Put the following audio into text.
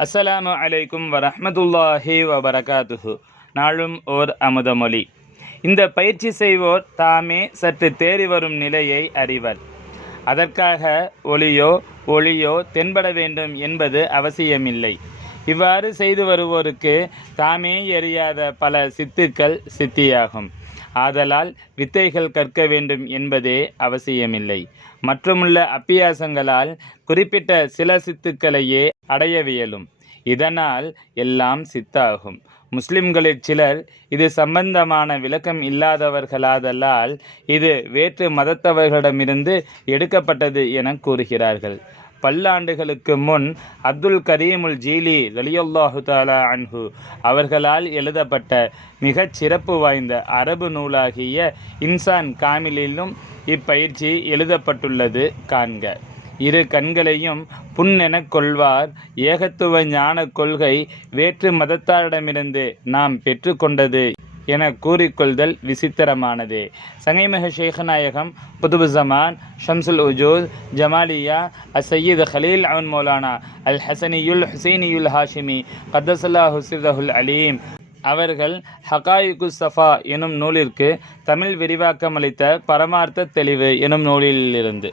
அஸ்ஸலாமு அலைக்கும் வரஹ்மத்துல்லாஹி வபரகாத்துஹு. நாளும் ஓர் அமுதமொழி. இந்த பயிற்சி செய்வோர் தாமே சற்று தேறி வரும் நிலையை அறிவர். அதற்காக ஒளியோ தென்பட வேண்டும் என்பது அவசியமில்லை. இவ்வாறு செய்து வருவோருக்கு தாமே எறியாத பல சித்துக்கள் சித்தியாகும். ஆதலால் வித்தைகள் கற்க வேண்டும் என்பதே அவசியமில்லை. மற்றுமுள்ள அப்பியாசங்களால் குறிப்பிட்ட சில சித்துக்களையே அடையவியலும். இதனால் எல்லாம் சித்தாகும். முஸ்லிம்களில் சிலர் இது சம்பந்தமான விளக்கம் இல்லாதவர்களாதலால் இது வேற்று மதத்தவர்களிடமிருந்து எடுக்கப்பட்டது என கூறுகிறார்கள். பல்லாண்டுகளுக்கு முன் அப்துல் கரீமுல் ஜீலி ரலியல்லாஹு தஆலா அன்ஹு அவர்களால் எழுதப்பட்ட மிகச் சிறப்பு வாய்ந்த அரபு நூலாகிய இன்சான் காமிலிலும் இப்பயிற்சி எழுதப்பட்டுள்ளது காண்க. இரு கண்களையும் புண்ணெனக் கொள்வார். ஏகத்துவ ஞான கொள்கை வேற்று மதத்தாரிடமிருந்து நாம் பெற்றுக்கொண்டது என கூறிக்கொள்தல் விசித்திரமானதே. சங்கைமிகு ஷேഖநாயகம் குதுபு ஸமான் ஷம்சுல் உஜூத் ஜமாலியா அஸ்ஸய்யித் கலீல் அவன் மௌலானா அல் ஹசனியுல் ஹுசைனியுல் ஹாஷிமி கத்தஸல்லாஹு சிர்ரஹுல் அலீம் அவர்கள் ஹகாயிகு ஸஃபா எனும் நூலிற்கு தமிழ் விரிவாக்கம் அளித்த பரமார்த்த தெளிவு எனும் நூலிலிருந்து